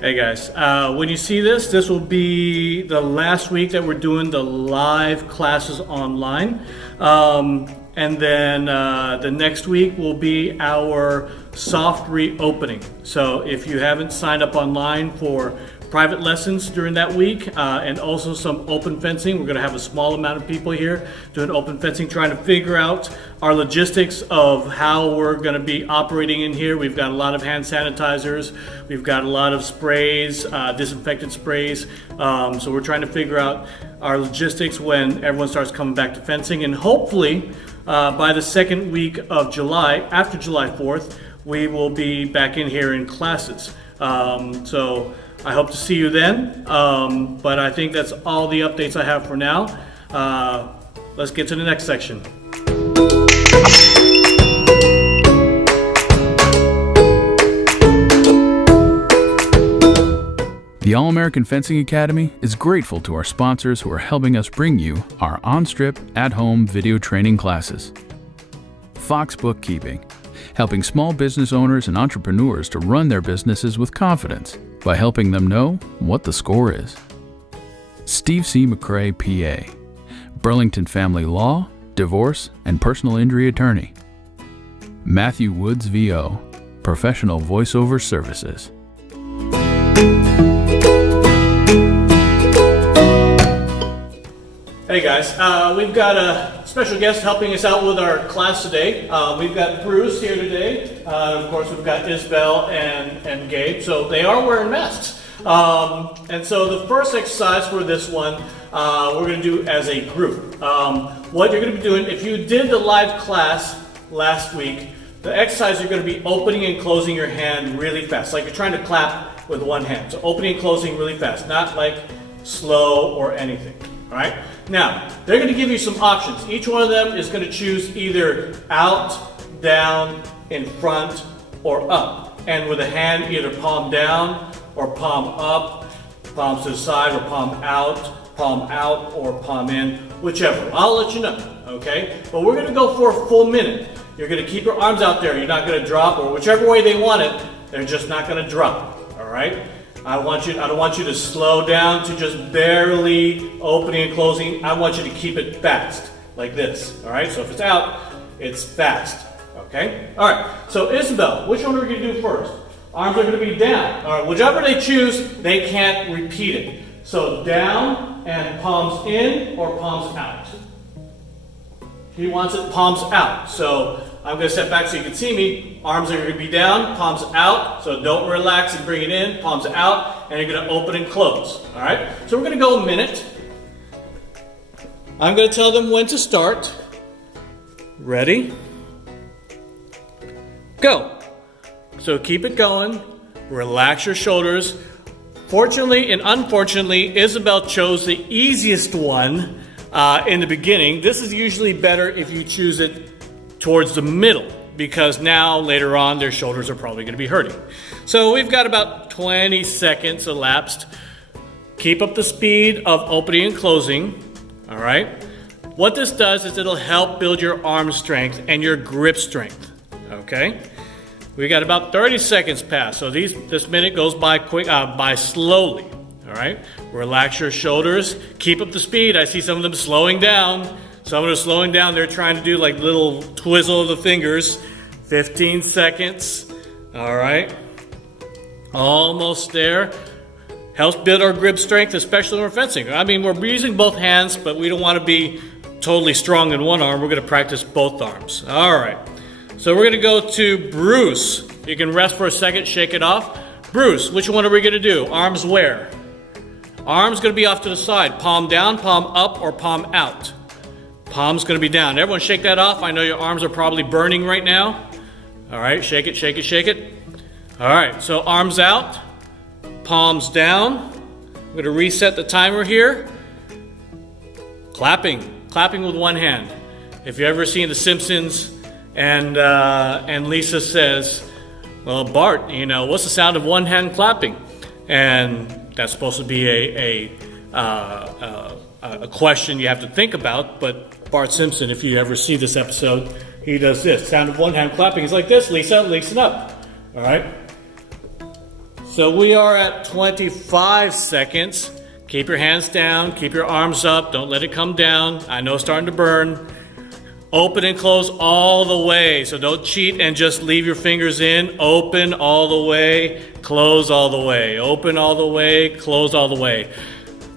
Hey guys, when you see this, this will be the last week that we're doing the live classes online. And then the next week will be our soft reopening. So if you haven't signed up online for private lessons during that week, and also some open fencing, we're going to have a small amount of people here doing open fencing, trying to figure out our logistics of how we're going to be operating in here. We've got a lot of hand sanitizers, we've got a lot of sprays, disinfectant sprays, so we're trying to figure out our logistics when everyone starts coming back to fencing, and hopefully by the second week of July, after July 4th, we will be back in here in classes. So I hope to see you then, but I think that's all the updates I have for now. Let's get to the next section. The All-American Fencing Academy is grateful to our sponsors who are helping us bring you our on-strip, at-home video training classes. Fox Bookkeeping, helping small business owners and entrepreneurs to run their businesses with confidence by helping them know what the score is. Steve C. McCrae, PA, Burlington Family Law, Divorce, and Personal Injury Attorney. Matthew Woods, VO, Professional Voiceover Services. Hey guys, we've got a special guest helping us out with our class today. We've got Bruce here today. Of course, we've got Isabel and Gabe. So they are wearing masks. And so the first exercise for this one, we're going to do as a group. What you're going to be doing, if you did the live class last week, the exercise you're going to be opening and closing your hand really fast, like you're trying to clap with one hand. So opening and closing really fast, not like slow or anything. All right. Now, they're going to give you some options. Each one of them is going to choose either out, down, in front, or up. And with a hand either palm down or palm up, palms to the side or palm out or palm in, whichever. I'll let you know, okay? But we're going to go for a full minute. You're going to keep your arms out there. You're not going to drop, or whichever way they want it, they're just not going to drop, all right? I don't want you to slow down to just barely opening and closing. I want you to keep it fast, like this, all right? So if it's out, it's fast, okay? All right, so Isabel, which one are we gonna do first? Arms are gonna be down, all right? Whichever they choose, they can't repeat it. So down and palms in or palms out. He wants it palms out, so I'm going to step back so you can see me. Arms are going to be down, palms out, so don't relax and bring it in. Palms out, and you're going to open and close. All right? So we're going to go a minute. I'm going to tell them when to start. Ready? Go. So keep it going. Relax your shoulders. Fortunately and unfortunately, Isabel chose the easiest one in the beginning. This is usually better if you choose it towards the middle, because now later on their shoulders are probably going to be hurting. So we've got about 20 seconds elapsed. Keep up the speed of opening and closing. All right. What this does is it'll help build your arm strength and your grip strength. Okay. We got about 30 seconds past, so this minute goes by by slowly. All right. Relax your shoulders. Keep up the speed. I see some of them slowing down. Some of them are slowing down. They're trying to do like little twizzle of the fingers. 15 seconds. All right. Almost there. Helps build our grip strength, especially when we're fencing. I mean, we're using both hands, but we don't want to be totally strong in one arm. We're going to practice both arms. All right. So we're going to go to Bruce. You can rest for a second, shake it off. Bruce, which one are we going to do? Arms where? Arms going to be off to the side. Palm down, palm up, or palm out. Palm's going to be down. Everyone shake that off. I know your arms are probably burning right now. All right, shake it, shake it, shake it. All right, so arms out, palms down. I'm going to reset the timer here. Clapping with one hand. If you've ever seen The Simpsons and Lisa says, well, Bart, you know, what's the sound of one hand clapping? And that's supposed to be a question you have to think about, but Bart Simpson, if you ever see this episode, he does this. Sound of one hand clapping is like this. Lisa, listen up. All right? So we are at 25 seconds. Keep your hands down, keep your arms up, don't let it come down. I know it's starting to burn. Open and close all the way. So don't cheat and just leave your fingers in. Open all the way, close all the way. Open all the way, close all the way.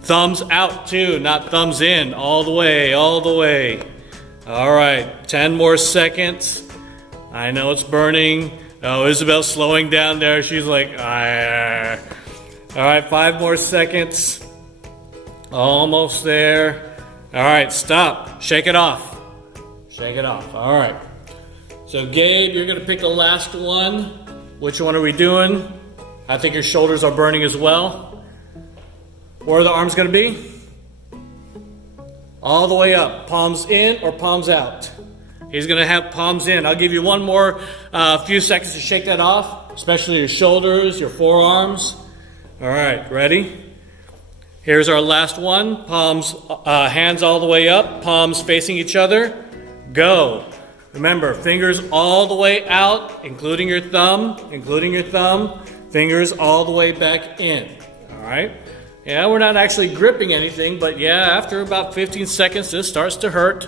Thumbs out too, not thumbs in. All the way, all the way. All right, 10 more seconds. I know it's burning. Oh, Isabel's slowing down there. She's like, ah. All right, 5 more seconds. Almost there. All right, stop. Shake it off. Shake it off. All right. So Gabe, you're gonna pick the last one. Which one are we doing? I think your shoulders are burning as well. Where are the arms gonna be? All the way up. Palms in or palms out? He's gonna have palms in. I'll give you one more few seconds to shake that off, especially your shoulders, your forearms. All right, ready? Here's our last one. Palms, hands all the way up, palms facing each other. Go. Remember, fingers all the way out, including your thumb, fingers all the way back in. All right? Yeah, we're not actually gripping anything, but yeah, after about 15 seconds, this starts to hurt.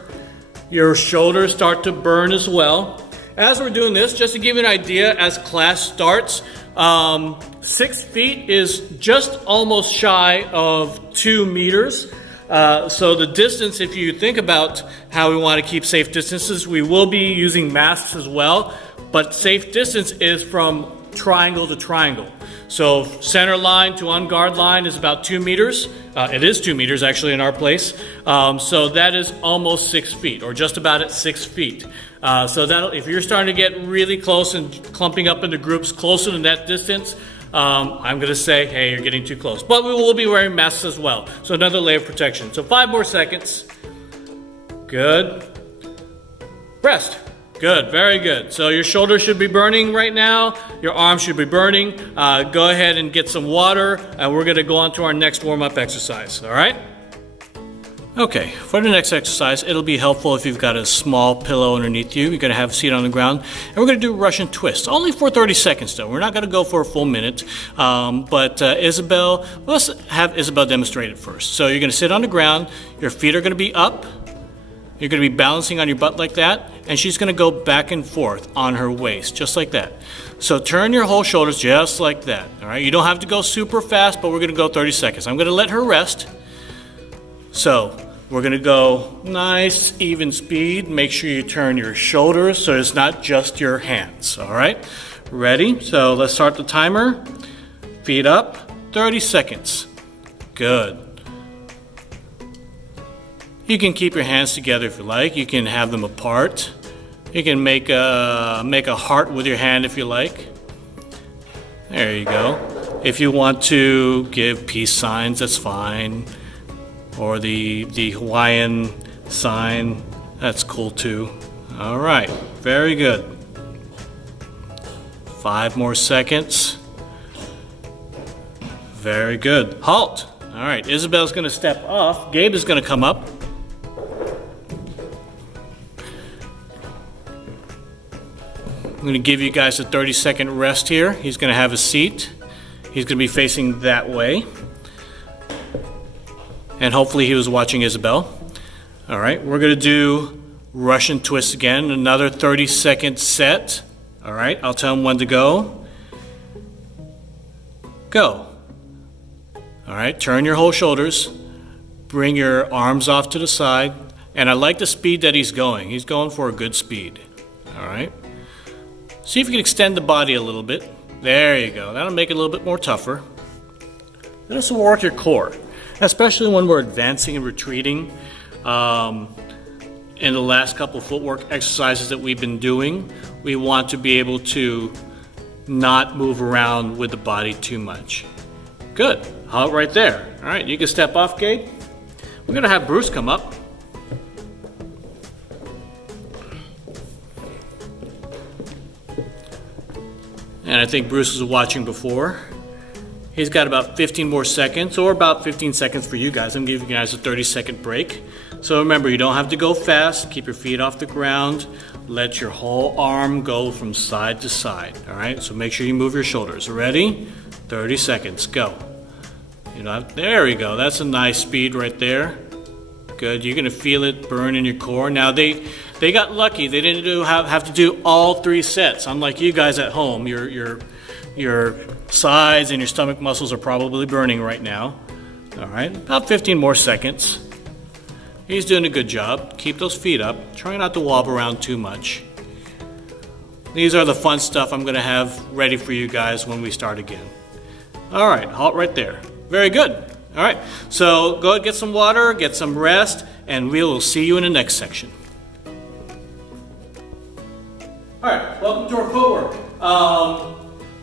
Your shoulders start to burn as well. As we're doing this, just to give you an idea, as class starts, 6 feet is just almost shy of 2 meters. So the distance, if you think about how we want to keep safe distances, we will be using masks as well, but safe distance is from triangle to triangle. So center line to on guard line is about 2 meters. It is 2 meters actually in our place. So that is almost 6 feet, or just about at 6 feet. So that'll, if you're starting to get really close and clumping up into groups closer than that distance, I'm going to say, hey, you're getting too close. But we will be wearing masks as well. So another layer of protection. So 5 more seconds. Good. Rest. Good, very good. So your shoulders should be burning right now. Your arms should be burning. Go ahead and get some water, and we're going to go on to our next warm-up exercise, all right? Okay, for the next exercise, it'll be helpful if you've got a small pillow underneath you. You're going to have a seat on the ground. And we're going to do Russian twists, only for 30 seconds though. We're not going to go for a full minute. Isabel, let's have Isabel demonstrate it first. So you're going to sit on the ground. Your feet are going to be up. You're going to be balancing on your butt like that. And she's going to go back and forth on her waist, just like that. So turn your whole shoulders just like that. All right, you don't have to go super fast, but we're going to go 30 seconds. I'm going to let her rest. So we're going to go nice, even speed. Make sure you turn your shoulders so it's not just your hands. All right, ready? So let's start the timer. Feet up, 30 seconds. Good. You can keep your hands together if you like. You can have them apart. You can make a heart with your hand if you like. There you go. If you want to give peace signs, that's fine. Or the Hawaiian sign, that's cool too. All right, very good. 5 more seconds. Very good. Halt. All right, Isabel's going to step off. Gabe is going to come up. I'm going to give you guys a 30-second rest here. He's going to have a seat. He's going to be facing that way. And hopefully he was watching Isabel. All right, we're going to do Russian twists again, another 30-second set. All right, I'll tell him when to go. Go. All right, turn your whole shoulders. Bring your arms off to the side. And I like the speed that he's going. He's going for a good speed. All right. See if you can extend the body a little bit. There you go. That'll make it a little bit more tougher. This will work your core, especially when we're advancing and retreating. In the last couple of footwork exercises that we've been doing, we want to be able to not move around with the body too much. Good. Halt right there. All right, you can step off, Gabe. We're going to have Bruce come up. And I think Bruce was watching before. He's got about 15 more seconds, or about 15 seconds for you guys. I'm giving you guys a 30-second break. So remember, you don't have to go fast. Keep your feet off the ground. let your whole arm go from side to side. All right, so make sure you move your shoulders. Ready? 30 seconds, go. There we go. That's a nice speed right there. Good. You're gonna feel it burn in your core. Now they got lucky. They didn't have to do all 3 sets. Unlike you guys at home, your sides and your stomach muscles are probably burning right now. All right, about 15 more seconds. He's doing a good job. Keep those feet up. Try not to wobble around too much. These are the fun stuff I'm gonna have ready for you guys when we start again. All right, halt right there. Very good. All right, so go ahead, get some water, get some rest, and we will see you in the next section. All right, welcome to our footwork.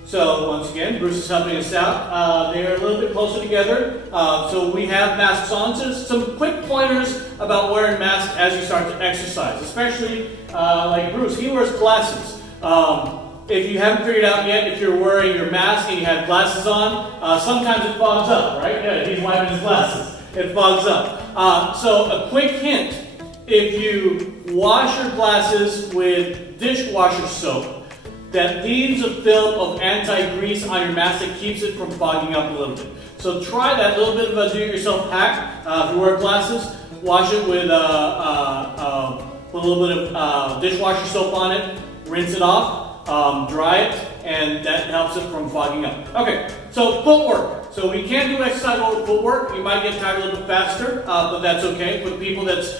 So once again, Bruce is helping us out. They are a little bit closer together. So we have masks on. So some quick pointers about wearing masks as you start to exercise, especially like Bruce, he wears glasses. If you haven't figured out yet, if you're wearing your mask and you have glasses on, sometimes it fogs up, right? Yeah, he's wiping his glasses. It fogs up. So a quick hint, if you wash your glasses with dishwasher soap, that leaves a film of anti-grease on your mask that keeps it from fogging up a little bit. So try that, little bit of a do-it-yourself hack. If you wear glasses, wash it with put a little bit of dishwasher soap on it, rinse it off, dry it, and that helps it from fogging up. Okay, so footwork. So we can't do exercise over footwork. You might get tired a little bit faster, but that's okay. For people that's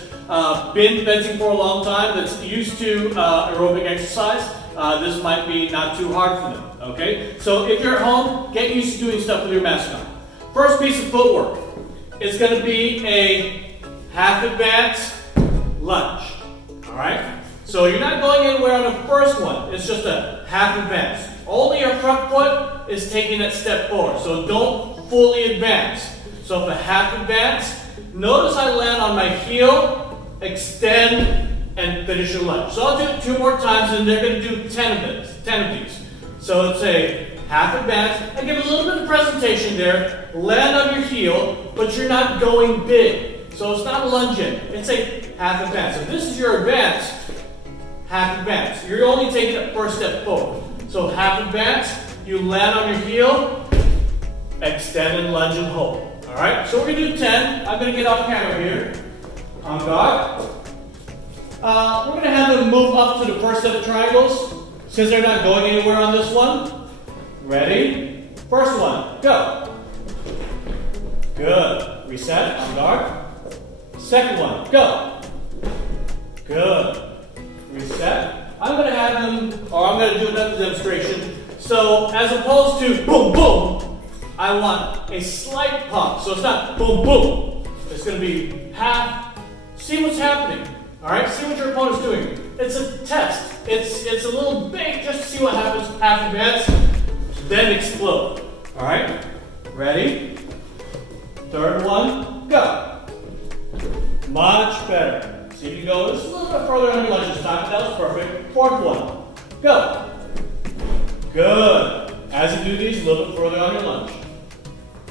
been fencing for a long time, that's used to aerobic exercise, this might be not too hard for them, okay? So if you're at home, get used to doing stuff with your mask on. First piece of footwork is going to be a half advance lunge, all right? So you're not going anywhere on the first one. It's just a half advance. Only your front foot is taking that step forward, so don't fully advance. So if a half advance, notice I land on my heel, extend, and finish your lunge. So I'll do it 2 more times, and they're going to do 10 of these. So it's a half advance. I give a little bit of presentation there. Land on your heel, but you're not going big. So it's not a lunge in. It's a half advance. If this is your advance, half advance. You're only taking that first step forward. So half advance, you land on your heel, extend and lunge and hold. All right, so we're going to do 10. I'm going to get off camera here. On guard. We're going to have them move up to the first set of triangles, since they're not going anywhere on this one. Ready? First one, go. Good. Reset, on guard. Second one, go. Good. Reset. I'm going to have them, or I'm going to do another demonstration. So as opposed to boom, boom, I want a slight pump. So it's not boom, boom. It's going to be half. See what's happening. All right, see what your opponent's doing. It's a test. It's a little bait just to see what happens. Half advance, then explode. All right, ready? Third one, go. Much better. See if you go just a little bit further on your lunge this time. That was perfect. Fourth one, go. Good. As you do these, a little bit further on your lunge.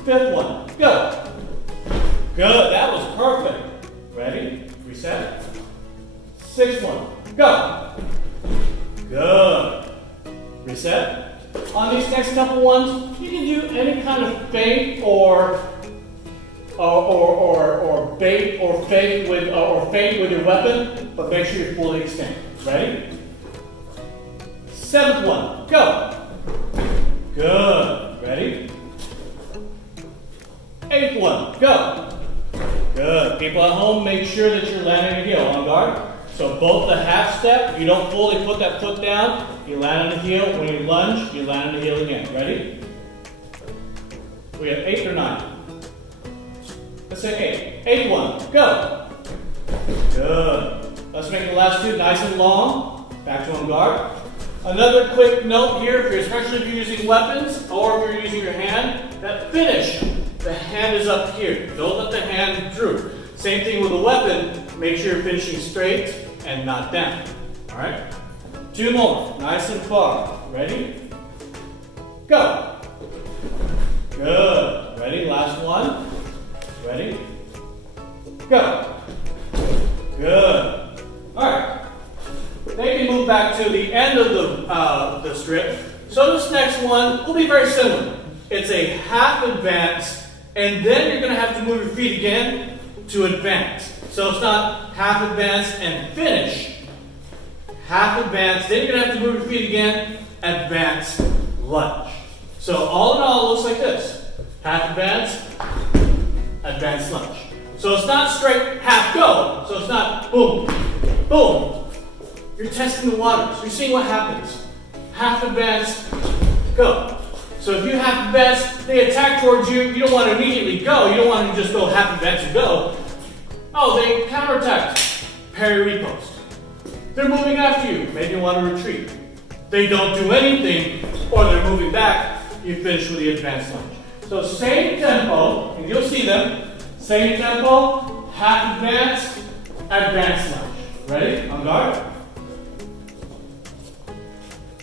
Fifth one, go. Good. That was perfect. Ready? Reset. Sixth one, go. Good. Reset. On these next couple ones, you can do any kind of feint or bait or feint with your weapon, but make sure you're fully extended. Ready? Seventh one, go. Good. Ready? Eighth one, go. Good. People at home, make sure that you're landing your heel. On guard. So both the half step, you don't fully put that foot down, you land on the heel. When you lunge, you land on the heel again. Ready? We have 8 or 9. Let's say 8. Eighth one, go. Good. Let's make the last 2 nice and long. Back to on guard. Another quick note here, especially if you're using weapons or if you're using your hand, that finish, the hand is up here. Don't let the hand droop. Same thing with a weapon, make sure you're finishing straight and not down. All right? 2 more, nice and far. Ready? Go. Good. Ready? Last one. Ready? Go. Good. All right. They can one will be very similar. It's a half advance, and then you're going to have to move your feet again to advance. So it's not half advance and finish. Half advance, then you're going to have to move your feet again, advance, lunge. So all in all, it looks like this. Half advance, advance lunge. So it's not straight half go. So it's not boom, boom. You're testing the waters. You're seeing what happens. Half advance, go. So if you half advance, they attack towards you. You don't want to immediately go. You don't want to just go half advance and go. Oh, they counterattack. Parry riposte. They're moving after you. Maybe you want to retreat. They don't do anything, or they're moving back. You finish with the advanced lunge. So same tempo, and you'll see them. Same tempo, half advance, advanced lunge. Ready? On guard.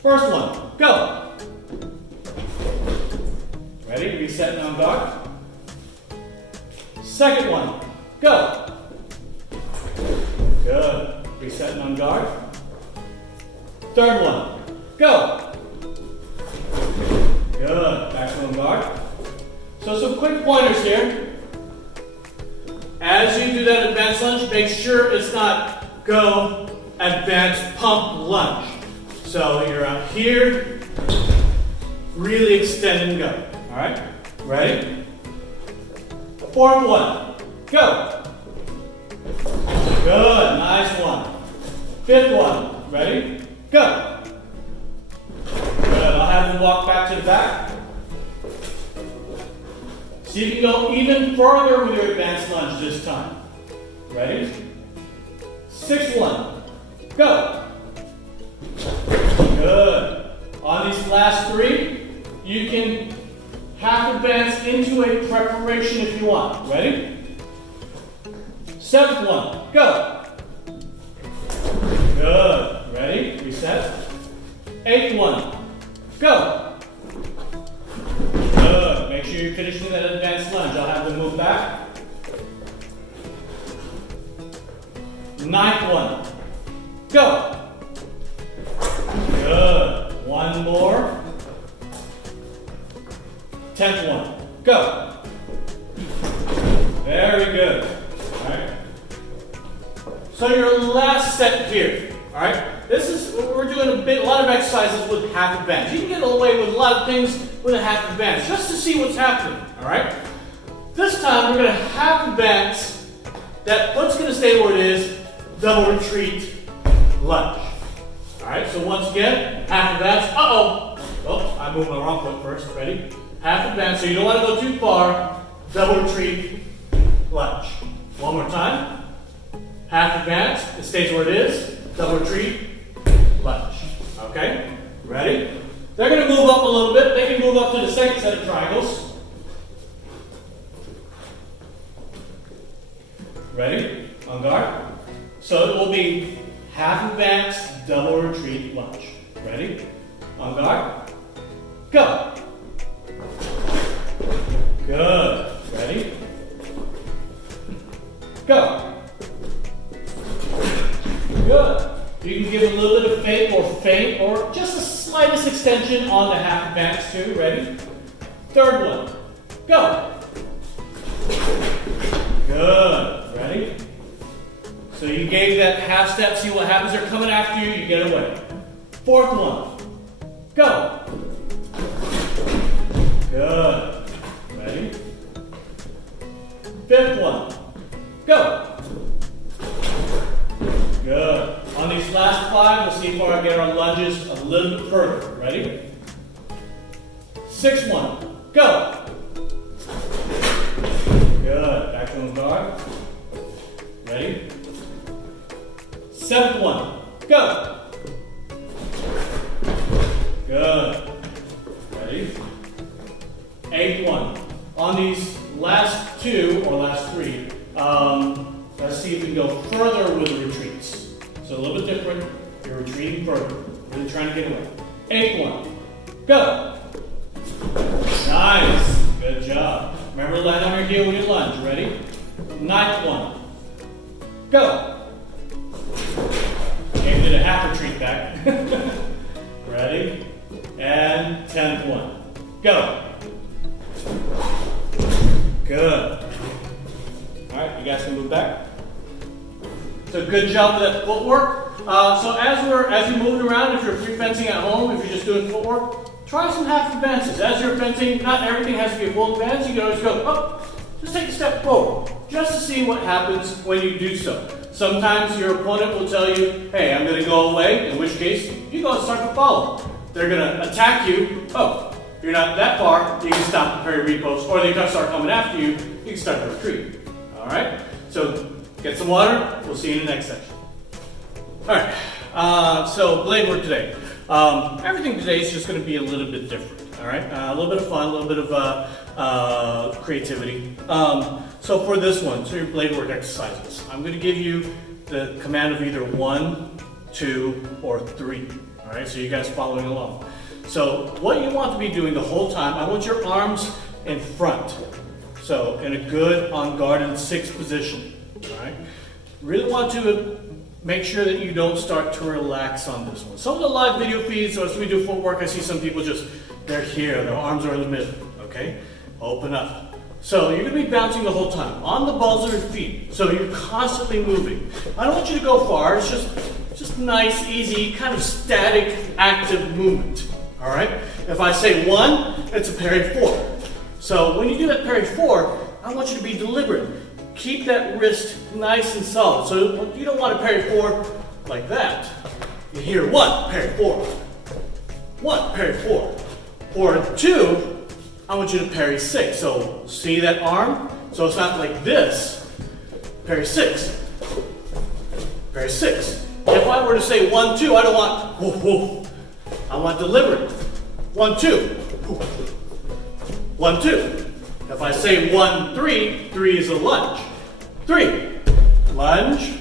First one, go. Ready? Reset and on guard. Second one, go. Good. Reset and on guard. Third one, go. Good. Back to on guard. So some quick pointers here. As you do that advanced lunge, make sure it's not go, advance, pump, lunge. So you're out here, really extend and go. All right? Ready? Fourth one, go. Good, nice one. Fifth one, ready? Go. Good, I'll have them walk back to the back. So you can go even further with your advanced lunge this time. Ready? Sixth one, go. Good. On these last three, you can half advance into a preparation if you want. Ready? Seventh one, go. Good. Ready? Reset. Eighth one, go. Good. Make sure you're finishing that advanced lunge. I'll have them move back. Ninth one, go. Good. One more. 10th one, go. Very good. All right. So your last set here. All right. This is we're doing a lot of exercises with half advance. You can get away with a lot of things with a half advance just to see what's happening. All right. This time we're going to half advance. That foot's going to stay where it is. Double retreat, lunge. All right. So once again, half advance. Oh, I moved my wrong foot first. Ready? Half advance. So you don't want to go too far. Double retreat, lunge. One more time. Half advance. It stays where it is. Double retreat, lunge. Okay? Ready? They're going to move up a little bit. They can move up to the second set of triangles. Ready? On guard. So it will be half advance, double retreat, lunge. Ready? On guard. Go. Good. Ready? Go. Good. You can give a little bit of feint or just the slightest extension on the half advance too. Ready? Third one. Go. Good. Ready? So you gave that half step. See what happens? They're coming after you. You get away. Fourth one. Go. Good. Ready? Fifth one. Go. Good. On these last five, we'll see if I get our lunges a little bit further. Ready? Sixth one. Go. Good. Back to the guard. Ready? Seventh one. Go. Good. Ready? Eighth one. On these last two, or last three, let's see if we can go further with the retreats. So a little bit different. You're retreating further. Really trying to get away. Eighth one. Go. Nice. Good job. Remember to land on your heel when you lunge. Ready? Ninth one. Go. Okay, did a half retreat back. Ready? And And 10th one. Go. Good. All right, you guys can move back. So good job with that footwork. So as you're moving around, if you're free fencing at home, if you're just doing footwork, try some half advances. As you're fencing, not everything has to be a full advance. You can always go, oh, just take a step forward, just to see what happens when you do so. Sometimes your opponent will tell you, hey, I'm going to go away, in which case, you go and start to follow. They're going to attack you. Oh, you're not that far, you can stop the parry repost, or they can start coming after you, you can start to retreat. All right? So get some water, we'll see you in the next section. All right, so Bladework today. Everything today is just going to be a little bit different. All right, a little bit of fun, a little bit of creativity. So for this one, so your Bladework exercises, I'm going to give you the command of either 1, 2, or 3. All right, so you guys following along. So what you want to be doing the whole time, I want your arms in front. So in a good on guard in 6 position. All right, really want to make sure that you don't start to relax on this one. Some of the live video feeds, so as we do footwork, I see some people they're here, their arms are in the middle, okay? Open up. So you're gonna be bouncing the whole time on the balls of your feet. So you're constantly moving. I don't want you to go far, it's just nice, easy, kind of static, active movement, all right? If I say 1, it's a parry 4. So when you do that parry 4, I want you to be deliberate. Keep that wrist nice and solid. So you don't want to parry 4 like that. You hear 1, parry 4. 1, parry 4. Or 2, I want you to parry 6. So see that arm? So it's not like this. Parry 6. Parry 6. If I were to say 1, 2, I don't want woof, woof. I want deliberate. 1, 2. 1, 2. If I say 1, 3, 3 is a lunge. 3, lunge,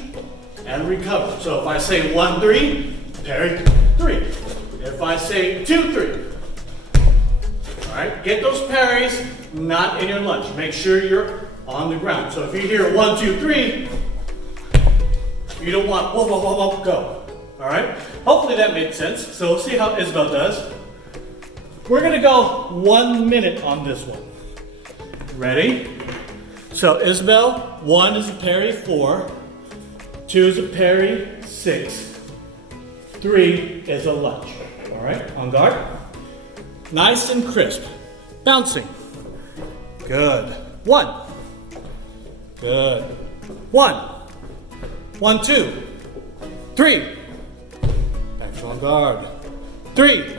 and recover. So if I say 1, 3, parry 3. If I say 2, 3. All right, get those parries not in your lunge. Make sure you're on the ground. So if you hear 1, 2, 3, you don't want whoa, whoa, whoa, whoa, go. All right, hopefully that made sense. So we'll see how Isabel does. We're gonna go 1 minute on this one. Ready? So Isabel, 1 is a parry 4, 2 is a parry 6, 3 is a lunge. All right, on guard. Nice and crisp. Bouncing. Good. 1. Good. 1. 1, 2. 3. Back to on guard. 3.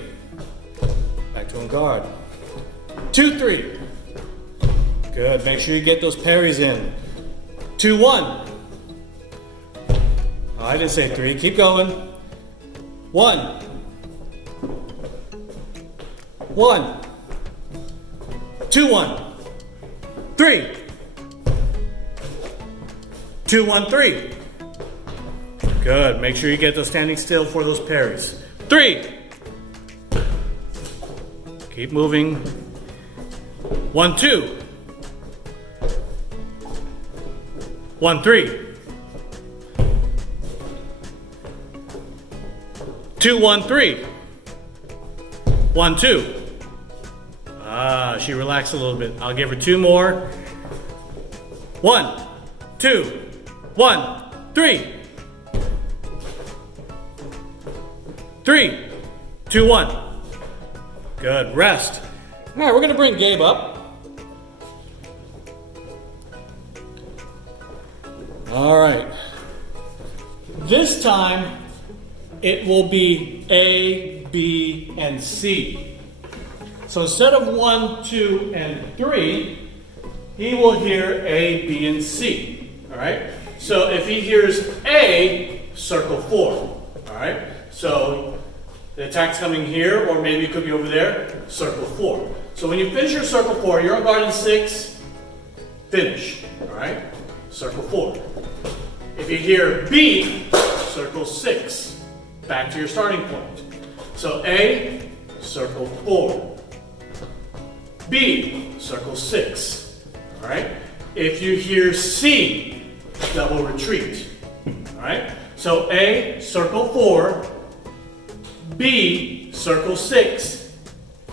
Back to on guard. 2, 3. Good. Make sure you get those parries in. 2, 1. Oh, I didn't say 3. Keep going. 1. 1. 2, 1. 3. 2, 1, 3. Good. Make sure you get those standing still for those parries. 3. Keep moving. 1, 2. 1, 3. 2, 1, 3. 1, 2. She relaxed a little bit. I'll give her 2 more. 1, 2, 1, 3. 3, 2, 1. Good. Rest. All right, we're going to bring Gabe up. All right. This time, it will be A, B, and C. So instead of 1, 2, and 3, he will hear A, B, and C. All right? So if he hears A, circle 4. All right? So the attack's coming here, or maybe it could be over there, circle 4. So when you finish your circle 4, you're on guard in 6, finish. All right? Circle 4. If you hear B, circle 6. Back to your starting point. So A, circle 4. B, circle 6. All right? If you hear C, double retreat. All right? So A, circle 4. B, circle 6.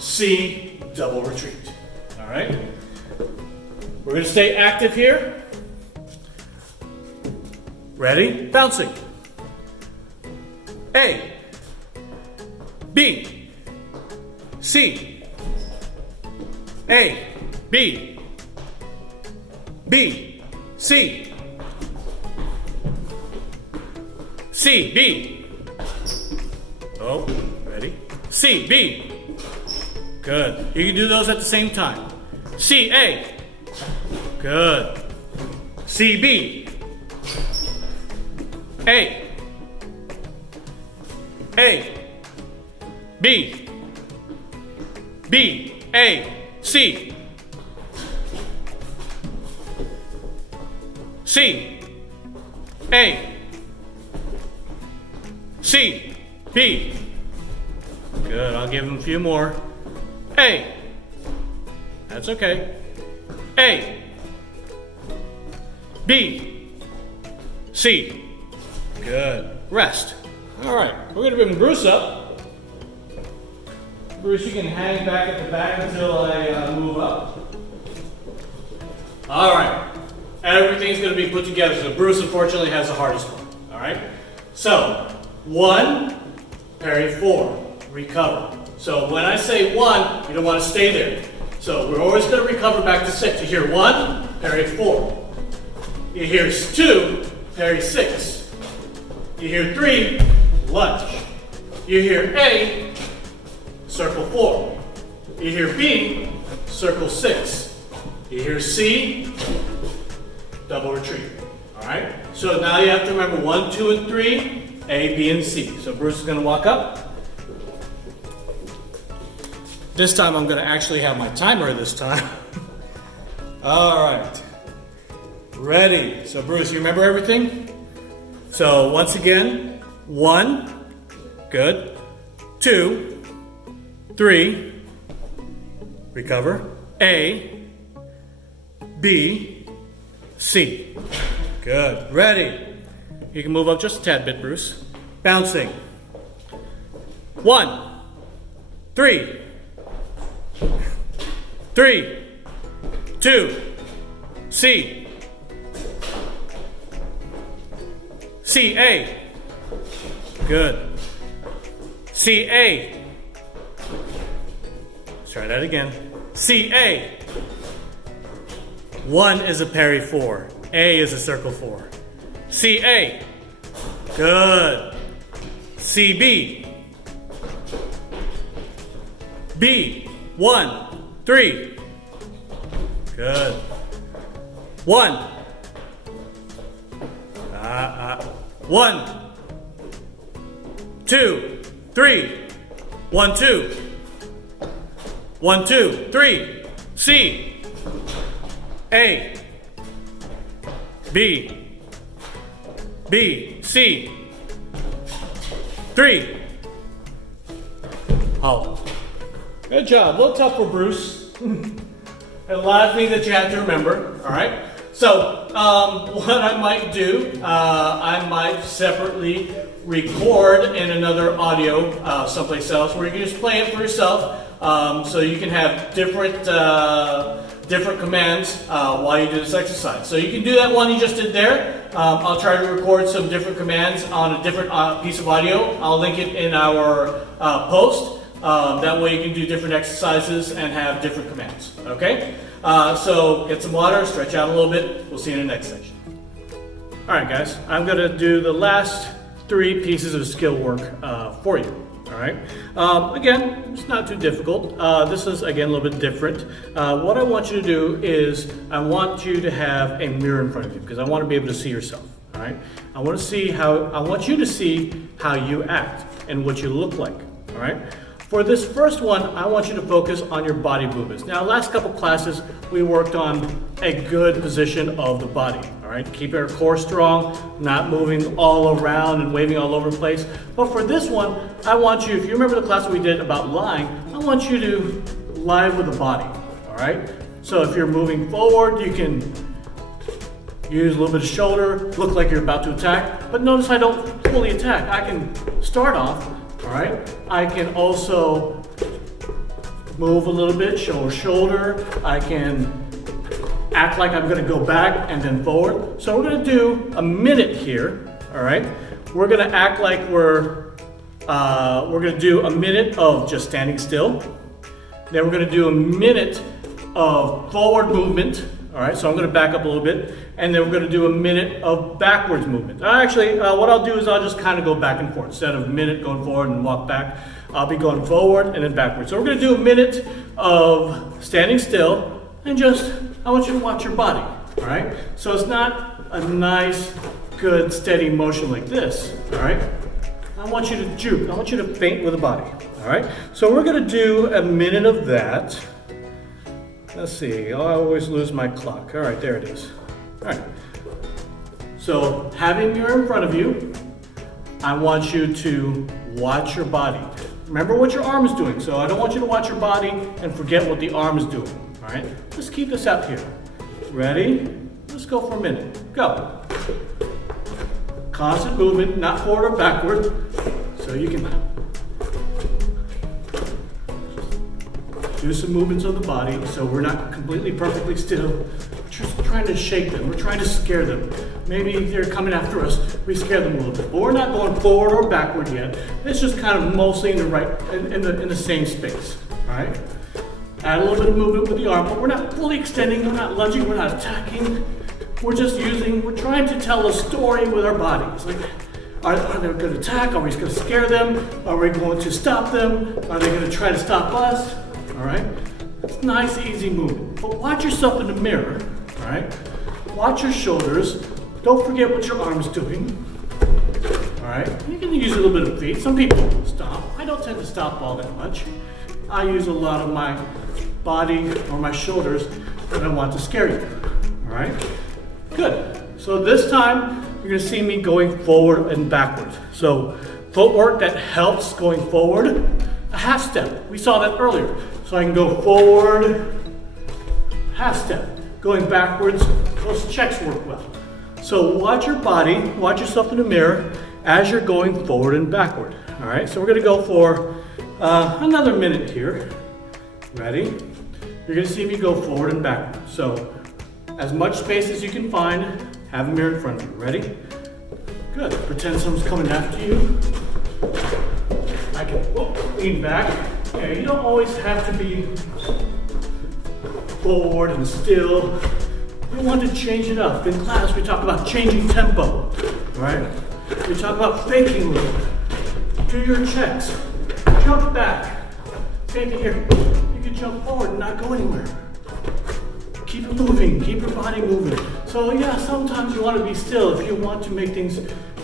C, double retreat. All right? We're gonna stay active here. Ready? Bouncing. A, B, C, A, B, B, C, C, B. Oh, ready? C, B. Good. You can do those at the same time. C, A. Good. C, B. A. A. B. B. A. C. C. A. C. B. Good. I'll give him a few more. A. That's okay. A. B. C. Good. Rest. All right. We're going to bring Bruce up. Bruce, you can hang back at the back until I move up. All right. Everything's going to be put together. So Bruce, unfortunately, has the hardest one. All right. So 1, parry 4, recover. So when I say 1, you don't want to stay there. So we're always going to recover back to 6. You hear 1, parry 4. You hear 2, parry 6. You hear 3, lunge. You hear A, circle 4. You hear B, circle 6. You hear C, double retreat. All right? So now you have to remember 1, 2, and 3, A, B, and C. So Bruce is going to walk up. This time I'm going to actually have my timer this time. All right. Ready. So Bruce, you remember everything? So once again, 1, good, 2, 3, recover, A, B, C. Good. Ready. You can move up just a tad bit, Bruce. Bouncing. 1, 3, 3, 2, C, C, A, good, C, A, let's try that again, C, A, 1 is a parry 4, A is a circle 4, C, A, good, C, B, B, 1, 3. Good. 1. 1. 2. 3. 1, 2. 1, 2. 3. C. A. B. B. C. 3. Halt. Good job. A little tough for Bruce. A lot of things that you have to remember. All right. So what I might do, I might separately record in another audio someplace else where you can just play it for yourself. So you can have different commands while you do this exercise. So you can do that one you just did there. I'll try to record some different commands on a different piece of audio. I'll link it in our post. That way you can do different exercises and have different commands, okay? So get some water, stretch out a little bit. We'll see you in the next section. All right, guys, I'm gonna do the last 3 pieces of skill work for you, all right? Again, it's not too difficult. This is, again, a little bit different. What I want you to do is I want you to have a mirror in front of you because I want to be able to see yourself, all right? I want you to see how you act and what you look like, all right? For this first one, I want you to focus on your body movements. Now, last couple classes, we worked on a good position of the body, all right? Keeping our core strong, not moving all around and waving all over the place. But for this one, I want you, if you remember the class we did about lying, I want you to lie with the body, all right? So if you're moving forward, you can use a little bit of shoulder, look like you're about to attack, but notice I don't fully attack. I can start off, all right? I can also move a little bit, show a shoulder. I can act like I'm gonna go back and then forward. So we're gonna do a minute here, all right? We're gonna act like we're gonna do a minute of just standing still. Then we're gonna do a minute of forward movement, all right? So I'm gonna back up a little bit, and then we're gonna do a minute of backwards movement. Actually, what I'll do is I'll just kind of go back and forth. Instead of a minute going forward and walk back, I'll be going forward and then backwards. So we're gonna do a minute of standing still, and I want you to watch your body, all right? So it's not a nice, good, steady motion like this, all right? I want you to juke. I want you to feint with the body, all right? So we're gonna do a minute of that. Let's see, I always lose my clock. All right, there it is. All right. So having a mirror in front of you, I want you to watch your body. Remember what your arm is doing. So I don't want you to watch your body and forget what the arm is doing, all right? Let's keep this out here. Ready? Let's go for a minute. Go. Constant movement, not forward or backward. So you can do some movements of the body so we're not completely perfectly still. We're just trying to shake them. We're trying to scare them. Maybe they're coming after us. We scare them a little bit. But we're not going forward or backward yet. It's just kind of mostly in the same space. All right? Add a little bit of movement with the arm, but we're not fully extending, we're not lunging, we're not attacking. We're trying to tell a story with our bodies. Like, are they going to attack? Are we going to scare them? Are we going to stop them? Are they going to try to stop us? All right? It's nice, easy movement. But watch yourself in the mirror, all right? Watch your shoulders. Don't forget what your arm's doing, all right? You can use a little bit of feet. Some people stop. I don't tend to stop all that much. I use a lot of my body or my shoulders when I want to scare you, all right? Good. So this time, you're gonna see me going forward and backwards. So footwork that helps going forward, a half step. We saw that earlier. So I can go forward, half step. Going backwards, those checks work well. So watch your body, watch yourself in the mirror as you're going forward and backward. All right, so we're gonna go for another minute here. Ready? You're gonna see me go forward and backward. So as much space as you can find, have a mirror in front of you. Ready? Good. Pretend someone's coming after you. I can lean back. Okay, you don't always have to be forward and still. We want to change it up. In class, we talk about changing tempo, right? We talk about faking a little. Do your checks. Jump back. Same thing here. You can jump forward and not go anywhere. Keep it moving. Keep your body moving. So yeah, sometimes you want to be still if you want to make things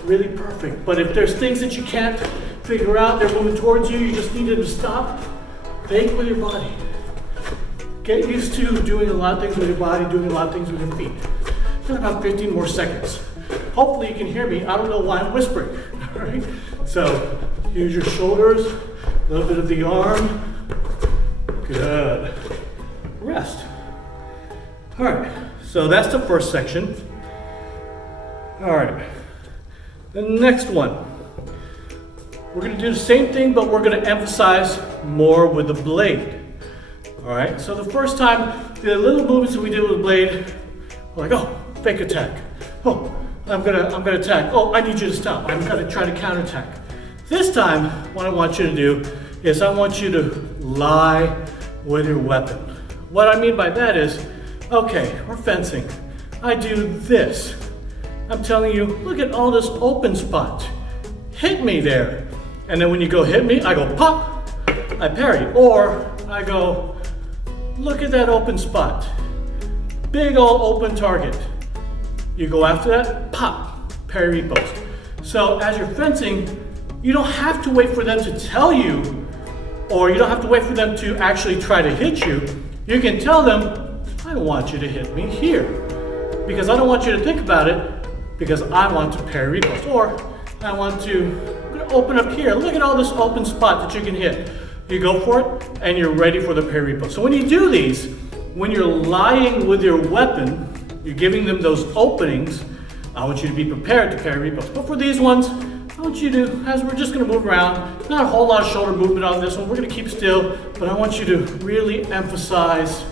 really perfect. But if there's things that you can't figure out, they're moving towards you, you just need them to stop, fake with your body. Get used to doing a lot of things with your body, doing a lot of things with your feet. Got about 15 more seconds. Hopefully you can hear me. I don't know why I'm whispering. All right. So use your shoulders, a little bit of the arm. Good. Rest. All right. So that's the first section. All right. The next one. We're going to do the same thing, but we're going to emphasize more with the blade. All right, so the first time, the little movements that we did with the blade, we're like, oh, fake attack. Oh, I'm gonna attack. Oh, I need you to stop. I'm gonna try to counterattack. This time, what I want you to do is I want you to lie with your weapon. What I mean by that is, okay, we're fencing. I do this. I'm telling you, look at all this open spot. Hit me there. And then when you go hit me, I go pop, I parry. Or I go, look at that open spot. Big old open target. You go after that, pop, parry riposte. So as you're fencing, you don't have to wait for them to tell you, or you don't have to wait for them to actually try to hit you. You can tell them, I want you to hit me here. Because I don't want you to think about it, because I want to parry riposte. Or I want to open up here. Look at all this open spot that you can hit. You go for it, and you're ready for the parry riposte. So when you do these, when you're lying with your weapon, you're giving them those openings. I want you to be prepared to parry riposte. But for these ones, I want you to, as we're just going to move around, not a whole lot of shoulder movement on this one. We're going to keep still, but I want you to really emphasize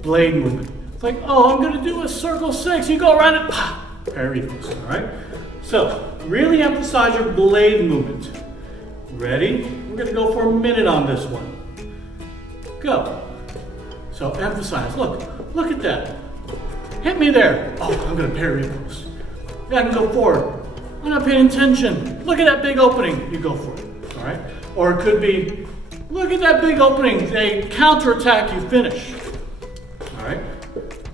blade movement. It's like, oh, I'm going to do a circle 6. You go around it, parry post, all right? So, really emphasize your blade movement. Ready? We're going to go for a minute on this one. Go. So, emphasize. Look at that. Hit me there. Oh, I'm going to parry post. Yeah, I can go forward. I'm not paying attention. Look at that big opening. You go for it, all right? Or it could be, look at that big opening. They counterattack, you finish, all right?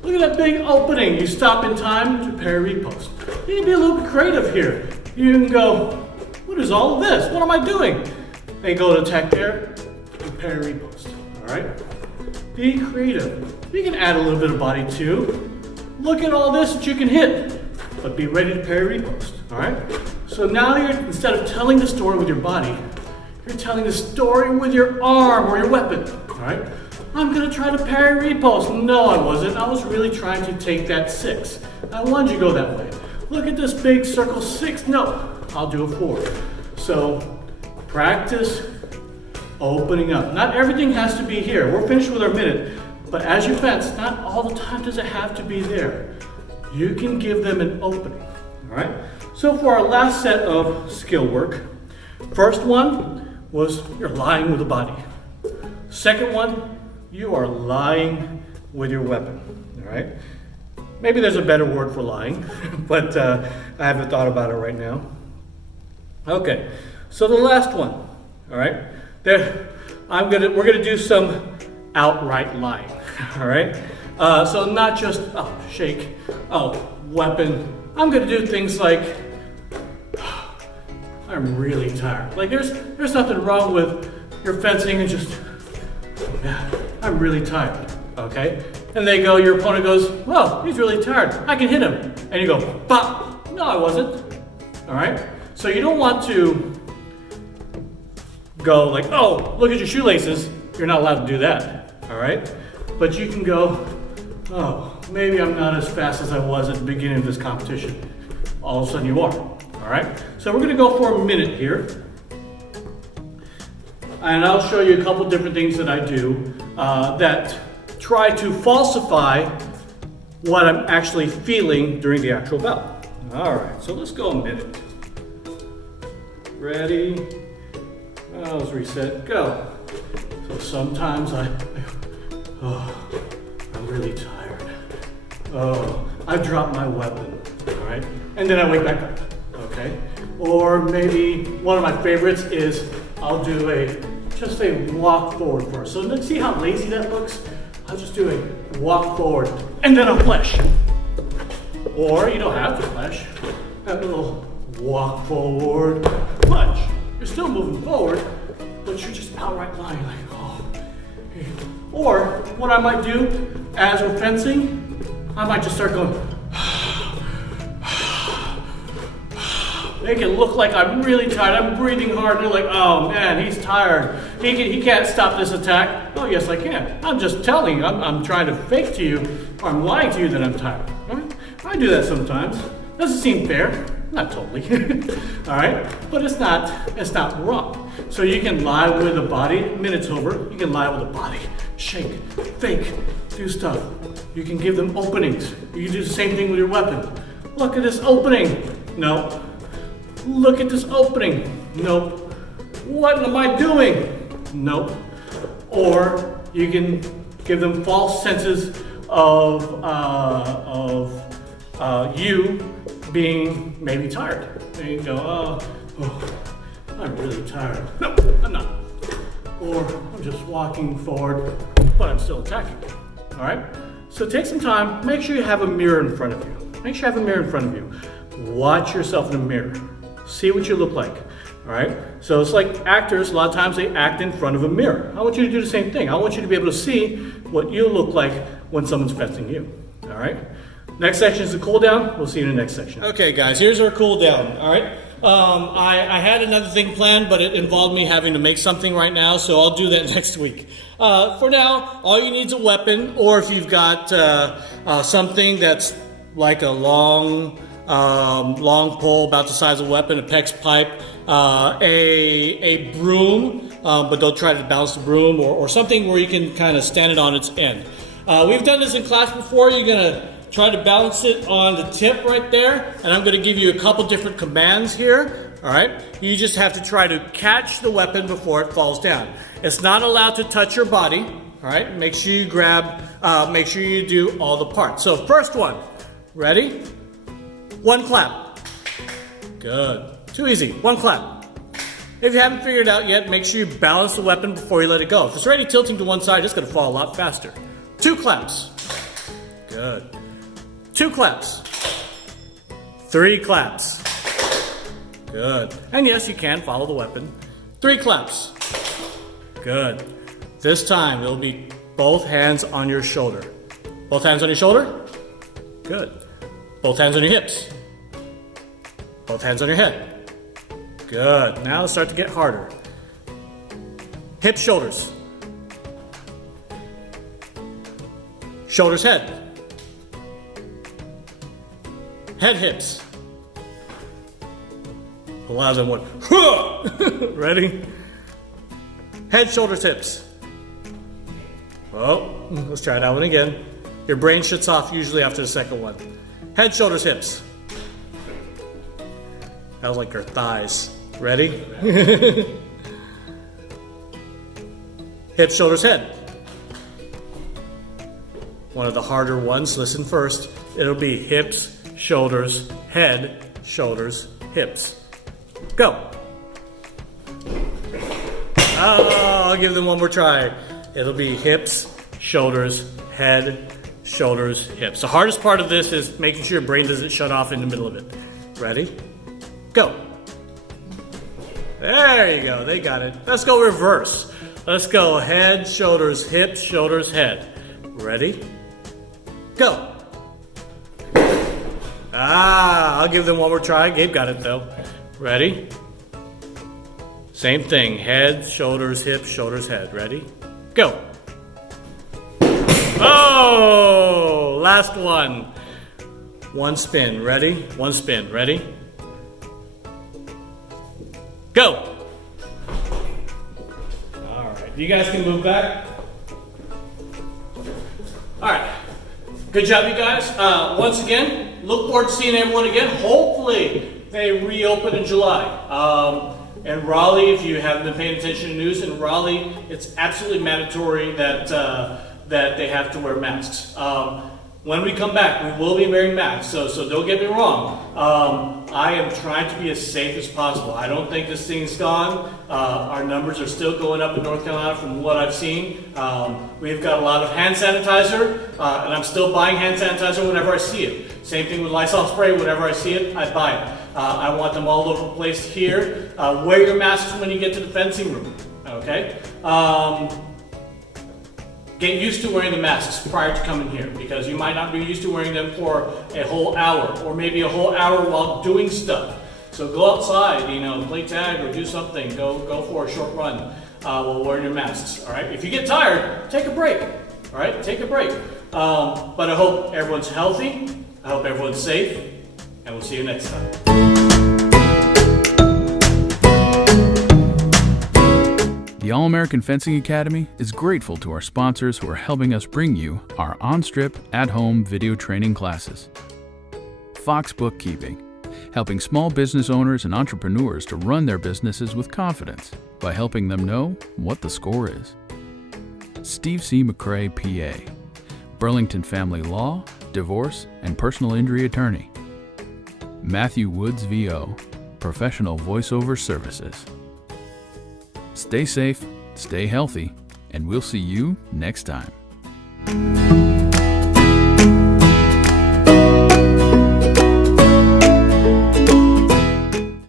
Look at that big opening. You stop in time to parry post. You can be a little bit creative here. You can go, what is all of this? What am I doing? They go to attack there, you parry post, all right? Be creative. You can add a little bit of body too. Look at all this that you can hit, but be ready to parry post, all right? So now you're, instead of telling the story with your body, you're telling the story with your arm or your weapon, all right? I'm gonna try to parry post. No, I wasn't. I was really trying to take that 6. I wanted you to go that way. Look at this big circle 6. No, I'll do a 4. So practice opening up. Not everything has to be here. We're finished with our minute, but as you fence, not all the time does it have to be there. You can give them an opening, all right? So for our last set of skill work, first one was you're lying with the body. Second one, you are lying with your weapon, all right? Maybe there's a better word for lying, but I haven't thought about it right now. Okay, so the last one, all right? We're gonna do some outright lying, all right? So not just, oh, shake, oh, weapon. I'm gonna do things like, I'm really tired. Like there's nothing wrong with your fencing and just, I'm really tired, okay? And your opponent goes, well, he's really tired. I can hit him. And you go, pop. No, I wasn't, all right? So you don't want to go like, oh, look at your shoelaces. You're not allowed to do that, all right? But you can go, oh, maybe I'm not as fast as I was at the beginning of this competition. All of a sudden you are, all right? So we're gonna go for a minute here. And I'll show you a couple different things that I do that try to falsify what I'm actually feeling during the actual bout. All right, so let's go a minute. Ready? Oh, let's reset, go. So sometimes I'm really tired. Oh, I dropped my weapon, all right? And then I wake back up, okay? Or maybe one of my favorites is I'll do just a walk forward first. So let's see how lazy that looks. I'll just do a walk forward and then a flesh. Or you don't have to flesh. That little walk forward, punch. You're still moving forward, but you're just outright lying like, oh. Or what I might do as we're fencing, I might just start going, make it look like I'm really tired. I'm breathing hard. And they're like, oh man, he's tired. He can't stop this attack. Oh yes, I can. I'm just telling you. I'm trying to fake to you, or I'm lying to you that I'm tired. Right? I do that sometimes. Doesn't seem fair. Not totally. All right, but it's not wrong. So you can lie with the body. Minute's over. You can lie with the body. Shake, fake, do stuff. You can give them openings. You can do the same thing with your weapon. Look at this opening. No. Look at this opening. Nope. What am I doing? Nope. Or you can give them false senses of you being maybe tired. And you go, oh, I'm really tired. No, I'm not. Or I'm just walking forward, but I'm still attacking. All right? So take some time. Make sure you have a mirror in front of you. Make sure you have a mirror in front of you. Watch yourself in the mirror. See what you look like, all right? So it's like actors, a lot of times they act in front of a mirror. I want you to do the same thing. I want you to be able to see what you look like when someone's fencing you, all right? Next section is the cool down. We'll see you in the next section. Okay guys, here's our cool down, all right? I had another thing planned, but it involved me having to make something right now, so I'll do that next week. For now, all you need is a weapon, or if you've got something that's like a long long pole about the size of a weapon, a PEX pipe, a broom, but don't try to balance the broom, or something where you can kind of stand it on its end. We've done this in class before. You're going to try to balance it on the tip right there, and I'm going to give you a couple different commands here. All right, you just have to try to catch the weapon before it falls down. It's not allowed to touch your body. All right, make sure you grab, make sure you do all the parts. So first one, ready? One clap. Good. Too easy. One clap. If you haven't figured it out yet, make sure you balance the weapon before you let it go. If it's already tilting to one side, it's going to fall a lot faster. 2 claps. Good. 2 claps. 3 claps. Good. And yes, you can follow the weapon. 3 claps. Good. This time, it'll be both hands on your shoulder. Both hands on your shoulder? Good. Both hands on your hips. Both hands on your head. Good. Now let's start to get harder. Hips, shoulders. Shoulders, head. Head, hips. Allows them one. Ready? Head, shoulders, hips. Oh, let's try that one again. Your brain shuts off usually after the second one. Head, shoulders, hips. That was like your thighs. Ready? Hips, shoulders, head. One of the harder ones. Listen first. It'll be hips, shoulders, head, shoulders, hips. Go. I'll give them one more try. It'll be hips, shoulders, head, shoulders, hips. The hardest part of this is making sure your brain doesn't shut off in the middle of it. Ready? Go. There you go. They got it. Let's go reverse. Let's go head, shoulders, hips, shoulders, head. Ready? Go. I'll give them one more try. Gabe got it though. Ready? Same thing. Head, shoulders, hips, shoulders, head. Ready? Go. Oh! Last one. One spin. Ready? One spin. Ready? Go. All right. You guys can move back. All right. Good job, you guys. Once again, look forward to seeing everyone again. Hopefully, they reopen in July. In Raleigh, if you haven't been paying attention to news, in Raleigh, it's absolutely mandatory that that they have to wear masks. When we come back, we will be wearing masks, so don't get me wrong. I am trying to be as safe as possible. I don't think this thing's gone. Our numbers are still going up in North Carolina from what I've seen. We've got a lot of hand sanitizer, and I'm still buying hand sanitizer whenever I see it. Same thing with Lysol spray. Whenever I see it, I buy it. I want them all over the place here. Wear your masks when you get to the fencing room, okay? Get used to wearing the masks prior to coming here, because you might not be used to wearing them for a whole hour, or maybe a whole hour while doing stuff. So go outside, play tag or do something. Go for a short run while wearing your masks, all right? If you get tired, take a break, all right? Take a break. But I hope everyone's healthy. I hope everyone's safe, and we'll see you next time. The All-American Fencing Academy is grateful to our sponsors who are helping us bring you our on-strip, at-home video training classes. Fox Bookkeeping, helping small business owners and entrepreneurs to run their businesses with confidence by helping them know what the score is. Steve C. McCrae, PA, Burlington Family Law, Divorce, and Personal Injury Attorney. Matthew Woods, VO, Professional Voiceover Services. Stay safe, stay healthy, and we'll see you next time.